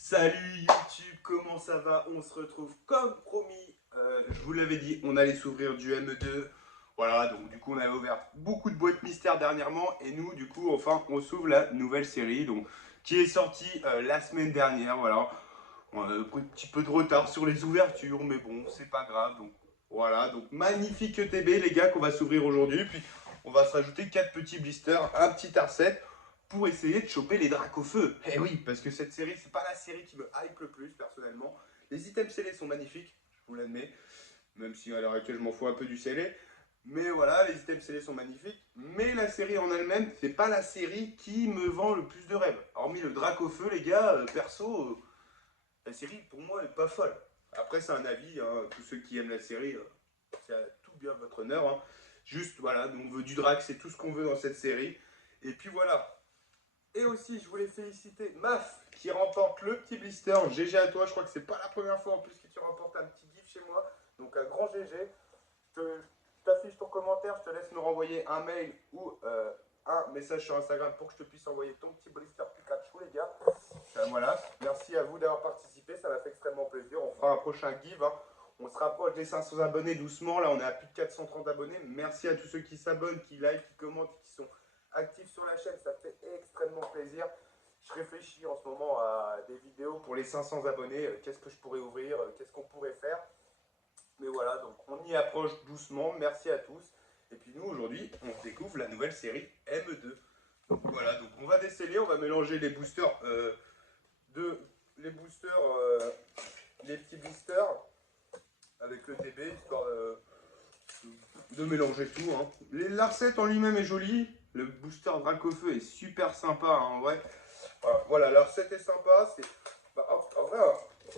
Salut YouTube, comment ça va? On se retrouve comme promis. Je vous l'avais dit, on allait s'ouvrir du ME2. Voilà, donc du coup on avait ouvert beaucoup de boîtes mystères dernièrement. Et nous, du coup, enfin, on s'ouvre la nouvelle série donc, qui est sortie la semaine dernière. Voilà, on a pris un petit peu de retard sur les ouvertures, mais bon, c'est pas grave. Donc voilà, donc magnifique ETB les gars qu'on va s'ouvrir aujourd'hui. Puis on va se rajouter 4 petits blisters, un petit R7 pour essayer de choper les Dracs au feu. Eh oui, parce que cette série, c'est pas la série qui me hype le plus, personnellement. Les items scellés sont magnifiques, je vous l'admets, même si à l'heure actuelle, je m'en fous un peu du scellé. Mais voilà, les items scellés sont magnifiques. Mais la série en elle-même, c'est pas la série qui me vend le plus de rêves. Hormis le Drac au feu, les gars, perso, la série, pour moi, est pas folle. Après, c'est un avis, hein, tous ceux qui aiment la série, c'est à tout bien votre honneur. Hein. Juste, voilà, on veut du Drac, c'est tout ce qu'on veut dans cette série. Et puis voilà, et aussi, je voulais féliciter Maf qui remporte le petit blister. GG à toi, je crois que c'est pas la première fois en plus que tu remportes un petit gift chez moi. Donc un grand GG. Je t'affiche ton commentaire, je te laisse me renvoyer un mail ou un message sur Instagram pour que je te puisse envoyer ton petit blister Pikachu, les gars. Voilà, merci à vous d'avoir participé, ça m'a fait extrêmement plaisir. On fera un prochain give. Hein. On se rapproche des 500 abonnés doucement. Là, on est à plus de 430 abonnés. Merci à tous ceux qui s'abonnent, qui like, qui commentent, qui sont actifs sur la chaîne. Ça fait extrêmement plaisir. Je réfléchis en ce moment à des vidéos pour les 500 abonnés. Qu'est-ce que je pourrais ouvrir? Qu'est-ce qu'on pourrait faire? Mais voilà, donc on y approche doucement. Merci à tous. Et puis nous, aujourd'hui, on découvre la nouvelle série M2. Donc voilà, donc on va déceler, on va mélanger les boosters les petits boosters avec le TB, histoire de mélanger tout. Hein. L'R7 en lui-même est joli, le booster Dracofeu est super sympa hein, en vrai. Voilà, l'R7 est sympa, en vrai,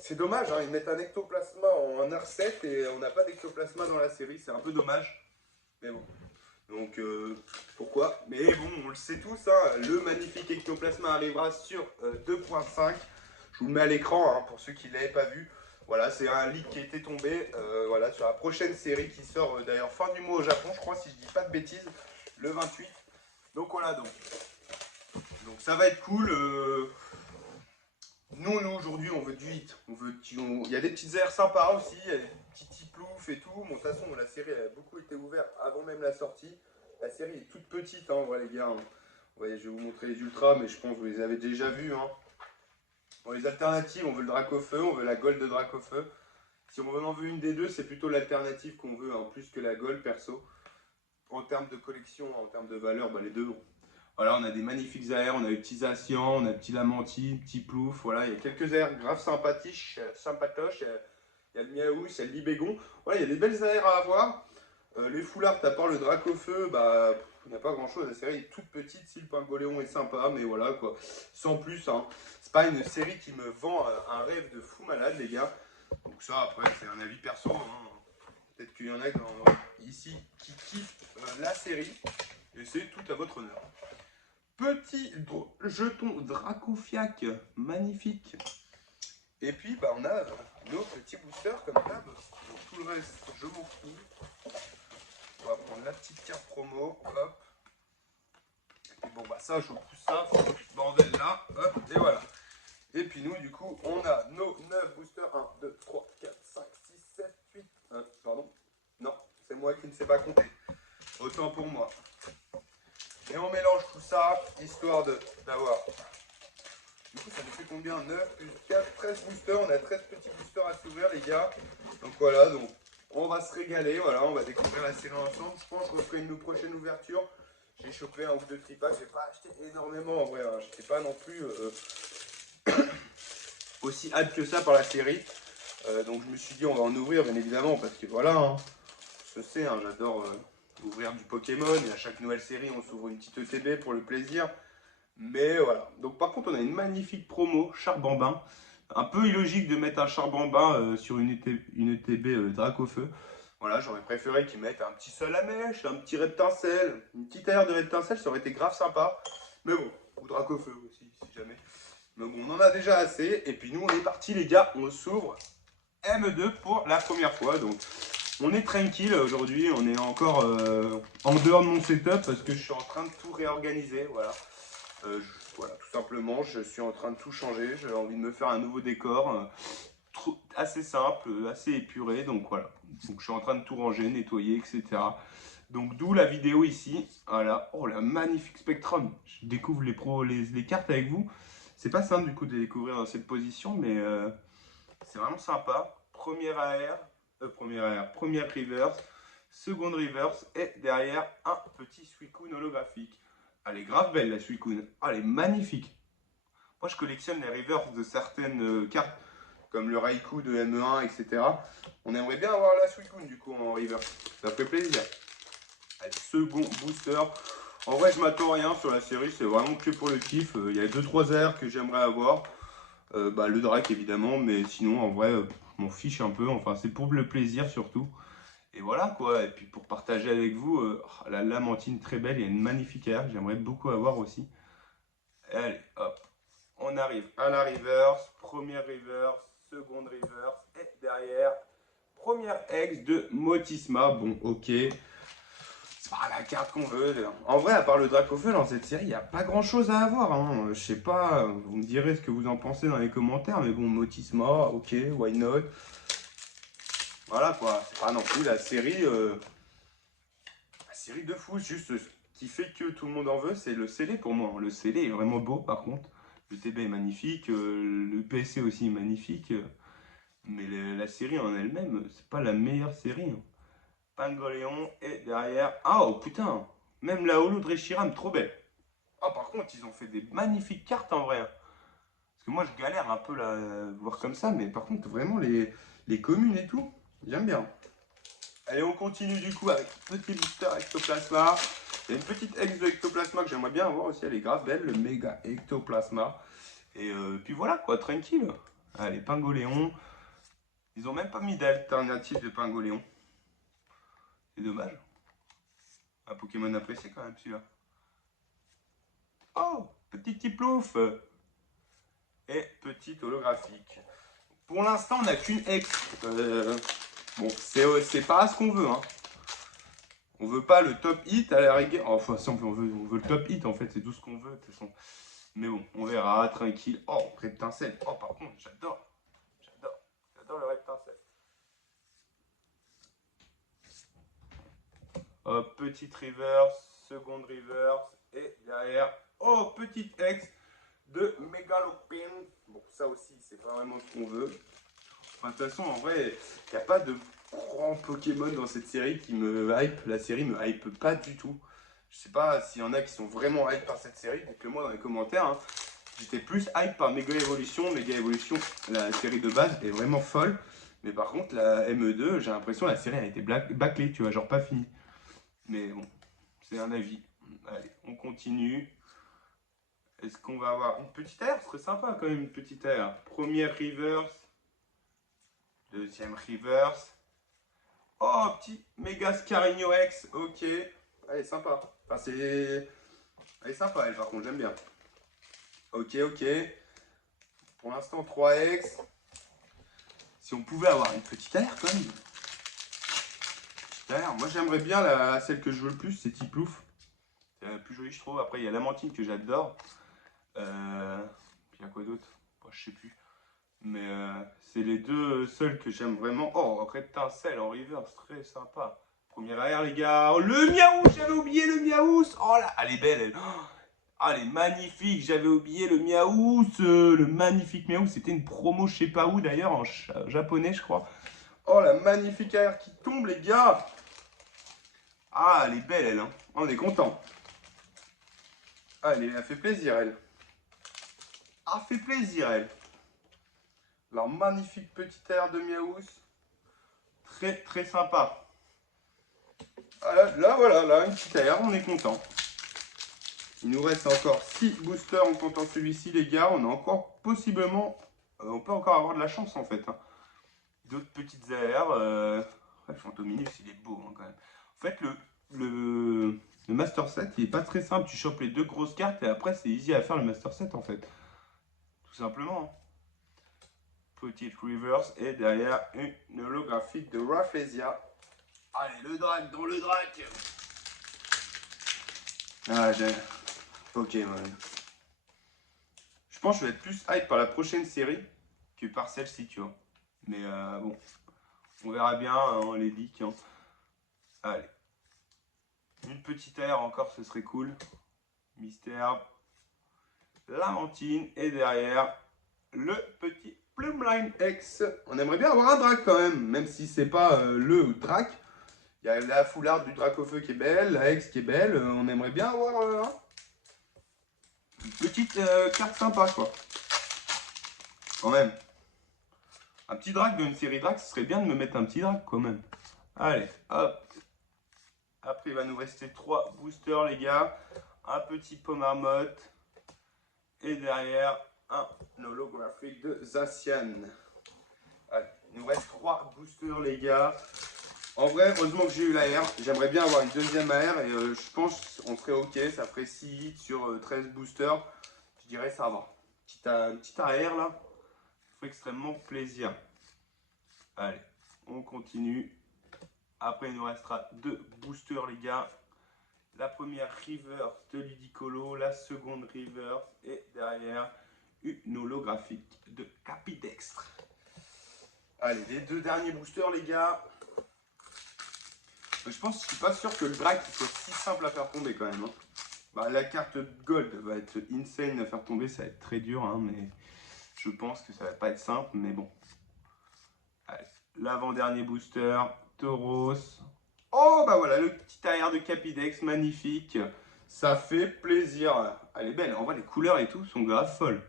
c'est dommage, hein, ils mettent un ectoplasma en R7 et on n'a pas d'ectoplasma dans la série, c'est un peu dommage. Mais bon, donc pourquoi? Mais bon, on le sait tous, hein, le magnifique ectoplasma arrivera sur 2.5. Je vous le mets à l'écran hein, pour ceux qui ne l'avaient pas vu. Voilà, c'est un leak qui était tombé voilà, sur la prochaine série qui sort d'ailleurs fin du mois au Japon, je crois, si je dis pas de bêtises, le 28. Donc voilà, donc ça va être cool. Nous aujourd'hui, on veut du hit. Il y a des petites airs sympas aussi, il y a des petits ploufs et tout. Bon, de toute façon, la série a beaucoup été ouverte avant même la sortie. La série est toute petite, hein, ouais, les gars. Hein. Vous voyez, je vais vous montrer les ultras, mais je pense que vous les avez déjà vus. Hein. Bon, les alternatives, on veut le Dracofeu, on veut la Gold de Dracofeu. Si on en veut une des deux, c'est plutôt l'alternative qu'on veut, hein, plus que la Gold perso. En termes de collection, en termes de valeur, bah, les deux. Voilà, on a des magnifiques airs, on a les petits Asians, on a petit Lamanti, petit Plouf. Voilà, il y a quelques airs graves sympatoches. Il y a le Miaou, il y a le Libégon. Voilà, il y a des belles airs à avoir. Les foulards, à part le Dracofeu, bah, il n'y a pas grand chose. La série est toute petite, si le Pingoléon est sympa, mais voilà quoi. Sans plus, hein. C'est pas une série qui me vend un rêve de fou malade, les gars. Donc, ça, après, c'est un avis perso. Hein. Peut-être qu'il y en a ici qui kiffent la série. Et c'est tout à votre honneur. Petit jeton Dracofiac, magnifique. Et puis, bah, on a nos petits boosters comme d'hab. Tout le reste, je m'en fous. On va prendre la petite carte promo, hop. Et bon, bah ça, je pousse ça, ce bordel là, hop, et voilà. Et puis nous, du coup, on a nos 9 boosters. 1, 2, 3, 4, 5, 6, 7, 8. Pardon. Non, c'est moi qui ne sais pas compter. Autant pour moi. Et on mélange tout ça, histoire d'avoir. Du coup, ça nous fait combien? 9 plus 4, 13 boosters. On a 13 petits boosters à s'ouvrir, les gars. Donc voilà, donc on va se régaler. Voilà, on va découvrir la série ensemble. Je pense que je referai une prochaine ouverture. J'ai chopé un ou deux tripacks. J'ai pas acheté énormément en vrai. Hein. J'étais pas non plus aussi hâte que ça par la série. Donc je me suis dit, on va en ouvrir, bien évidemment, parce que voilà, hein, je sais, hein, j'adore ouvrir du Pokémon. Et à chaque nouvelle série, on s'ouvre une petite ETB pour le plaisir. Mais voilà. Donc par contre, on a une magnifique promo, Charbambin. Un peu illogique de mettre un Charbambin sur une ETB Dracofeu. Voilà, j'aurais préféré qu'ils mettent un petit sol à mèche, un petit Reptincelle, une petite aire de Reptincelle, ça aurait été grave sympa. Mais bon, ou Dracofeu aussi, si jamais. Mais bon, on en a déjà assez. Et puis nous, on est parti les gars, on s'ouvre M2 pour la première fois. Donc on est tranquille aujourd'hui, on est encore en dehors de mon setup parce que je suis en train de tout réorganiser. Voilà. Voilà, tout simplement, je suis en train de tout changer. J'ai envie de me faire un nouveau décor. Assez simple, assez épuré. Donc voilà. Donc je suis en train de tout ranger, nettoyer, etc. Donc d'où la vidéo ici. Voilà. Oh la magnifique Spectrum. Je découvre les cartes avec vous. C'est pas simple du coup de les découvrir dans cette position, mais c'est vraiment sympa. Première reverse, seconde reverse et derrière un petit Suicune holographique. Elle est grave belle la Suicune. Elle est magnifique. Moi je collectionne les reverses de certaines cartes comme le Raikou de ME1, etc. On aimerait bien avoir la Suicune du coup en reverse. Ça ferait plaisir. Allez, second booster. En vrai je m'attends à rien sur la série, c'est vraiment que pour le kiff. Il y a 2-3 airs que j'aimerais avoir. Le Drac évidemment, mais sinon en vrai je m'en fiche un peu. Enfin c'est pour le plaisir surtout. Et voilà quoi, et puis pour partager avec vous, la Lamantine très belle, il y a une magnifique air, j'aimerais beaucoup avoir aussi. Allez, hop, on arrive à la reverse, première reverse, seconde reverse, et derrière, première ex de Motisma. Bon, ok, c'est pas la carte qu'on veut. En vrai, à part le Dracofeu dans cette série, il n'y a pas grand chose à avoir. Hein. Je sais pas, vous me direz ce que vous en pensez dans les commentaires, mais bon, Motisma, ok, why not? Voilà quoi, c'est pas non plus la série de fou, juste ce qui fait que tout le monde en veut, c'est le scellé pour moi. Le scellé est vraiment beau par contre. Le TB est magnifique, le PSC aussi est magnifique. Mais la série en elle-même, c'est pas la meilleure série. Hein. Pingoléon et derrière. Ah oh putain! Même la holo de Reshiram, trop belle. Ah par contre, ils ont fait des magnifiques cartes en vrai. Hein. Parce que moi je galère un peu là, voir comme ça, mais par contre, vraiment les communes et tout, j'aime bien. Allez, on continue du coup avec petit booster ectoplasma. Il y a une petite ex de ectoplasma que j'aimerais bien avoir aussi, elle est grave belle, le méga ectoplasma. Et puis voilà quoi, tranquille. Allez, Pingoléon. Ils ont même pas mis d'alternative de Pingoléon. C'est dommage. Un Pokémon apprécié quand même celui-là. Oh, petit Tiplouf. Et petit holographique. Pour l'instant, on n'a qu'une ex. Bon, c'est pas ce qu'on veut. Hein. On veut pas le top hit à la rigueur. Enfin, si on veut le top hit en fait, c'est tout ce qu'on veut de toute façon. Mais bon, on verra, tranquille. Oh, Reptincelle. Oh, par contre, j'adore le Reptincelle. Hop, petite reverse, seconde reverse, et derrière, oh, petite ex de Megalopin. Bon, ça aussi, c'est pas vraiment ce qu'on veut. Enfin, de toute façon, en vrai, il n'y a pas de grand Pokémon dans cette série qui me hype. La série me hype pas du tout. Je sais pas s'il y en a qui sont vraiment hype par cette série, dites-le moi dans les commentaires. Hein. J'étais plus hype par Mega Evolution. Mega Evolution, la série de base est vraiment folle. Mais par contre, la ME2, j'ai l'impression que la série a été bâclée, tu vois, genre pas finie. Mais bon, c'est un avis. Allez, on continue. Est-ce qu'on va avoir une petite air? Ce serait sympa quand même, une petite air. Première reverse. Deuxième reverse. Oh, petit méga Scarigno X. Ok. Elle est sympa. Enfin, elle est sympa, elle, par contre, j'aime bien. Ok, ok. Pour l'instant, 3X. Si on pouvait avoir une petite air quand même. Petite air. Moi, j'aimerais bien celle que je veux le plus, c'est Tiplouf. C'est la plus jolie, je trouve. Après, il y a Lamantine que j'adore. Puis il y a quoi d'autre? Bon, je sais plus. Mais c'est les deux seuls que j'aime vraiment. Oh, Reptincelle en reverse, très sympa. Première air, les gars. Oh, le Miaouss, j'avais oublié le Miaouss. Oh là, elle est belle, elle. Oh, elle est magnifique, j'avais oublié le Miaouss. Le magnifique Miaouss, c'était une promo je sais pas où d'ailleurs, en japonais, je crois. Oh, la magnifique air qui tombe, les gars. Ah, elle est belle, elle. Hein. On est content. Ah, elle fait plaisir, elle. Ah, fait plaisir, elle. La magnifique petite air de Miaouss. Très, très sympa. Ah, là, voilà, là, une petite air, on est content. Il nous reste encore 6 boosters en comptant celui-ci, les gars. On a encore possiblement... on peut encore avoir de la chance, en fait. Hein. D'autres petites airs. Le Fantominus, il est beau, hein, quand même. En fait, le Master Set, il est pas très simple. Tu chopes les deux grosses cartes et après, c'est easy à faire le Master Set, en fait. Tout simplement. Hein. Petite reverse et derrière une holographique de Rafflesia. Allez, le drac dans le drac. Ah, j'ai... Pokémon. Je pense que je vais être plus hype par la prochaine série que par celle-ci, tu vois. Mais bon, on verra bien hein, les leaks. Hein. Allez. Une petite aire encore, ce serait cool. Mystère. Lamentine. Et derrière, le petit Plumline X. On aimerait bien avoir un drac quand même si c'est pas le drac. Il y a la foulard du drac au feu qui est belle, la X qui est belle. On aimerait bien avoir une petite carte sympa, quoi. Quand même. Un petit drac d'une série drac, ce serait bien de me mettre un petit drac quand même. Allez, hop. Après, il va nous rester 3 boosters, les gars. Un petit Pomarmotte. Et derrière, un holographique de Zacian. Allez, il nous reste 3 boosters, les gars. En vrai, heureusement que j'ai eu l'AR. J'aimerais bien avoir une deuxième AR. Et je pense qu'on serait OK. Ça ferait 6 hits sur 13 boosters. Je dirais ça va. Petite AR là. Ça ferait extrêmement plaisir. Allez, on continue. Après, il nous restera 2 boosters, les gars. La première Reverse de Ludicolo, la seconde Reverse et derrière une holographique de Capidextre. Allez, les 2 derniers boosters, les gars. Je pense, je suis pas sûr que le drac soit si simple à faire tomber quand même. Hein. Bah, la carte Gold va être insane à faire tomber, ça va être très dur, hein, mais je pense que ça va pas être simple, mais bon. L'avant-dernier booster, Tauros. Oh bah voilà, le petit arrière de Capidex, magnifique. Ça fait plaisir. Elle est belle, en vrai les couleurs et tout sont grave folles.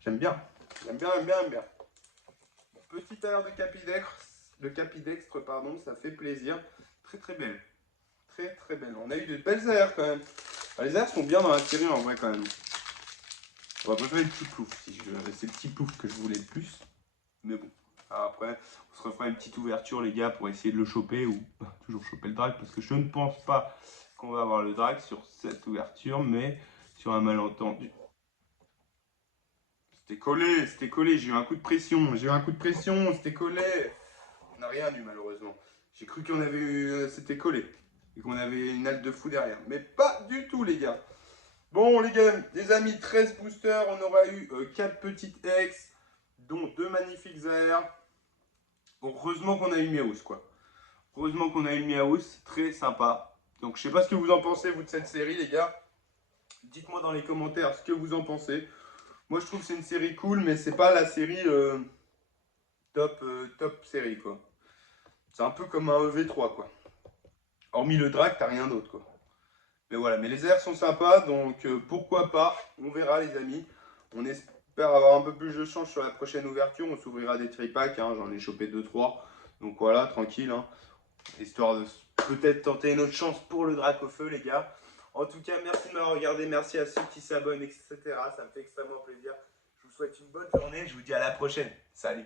J'aime bien, j'aime bien, j'aime bien, j'aime bien. Petit arrière de Capidextre, pardon, ça fait plaisir. Très très belle. Très très belle. On a eu de belles airs quand même. Les airs sont bien dans la série en vrai quand même. On va préférer le petit plouf. C'est le petit plouf que je voulais le plus. Mais bon. Après, on se refera une petite ouverture, les gars, pour essayer de le choper ou toujours choper le drag parce que je ne pense pas qu'on va avoir le drag sur cette ouverture, mais sur un malentendu. C'était collé, j'ai eu un coup de pression, c'était collé. On n'a rien eu malheureusement. J'ai cru qu'on avait eu, c'était collé et qu'on avait une halte de fou derrière, mais pas du tout, les gars. Bon, les gars, les amis, 13 boosters, on aura eu 4 petites X, dont 2 magnifiques airs. Heureusement qu'on a eu Miaus, quoi. Heureusement qu'on a eu Miaus, très sympa. Donc je sais pas ce que vous en pensez, vous, de cette série, les gars. Dites-moi dans les commentaires ce que vous en pensez. Moi, je trouve que c'est une série cool, mais c'est pas la série top série, quoi. C'est un peu comme un EV3, quoi. Hormis le drag, t'as rien d'autre, quoi. Mais voilà, mais les airs sont sympas, donc pourquoi pas. On verra, les amis. On espère avoir un peu plus de chance sur la prochaine ouverture. On s'ouvrira des tripacks, hein. J'en ai chopé 2-3. Donc voilà, tranquille, hein. Histoire de peut-être tenter une autre chance pour le drac au feu, les gars. En tout cas, merci de m'avoir regardé, merci à ceux qui s'abonnent, etc. Ça me fait extrêmement plaisir. Je vous souhaite une bonne journée, je vous dis à la prochaine. Salut!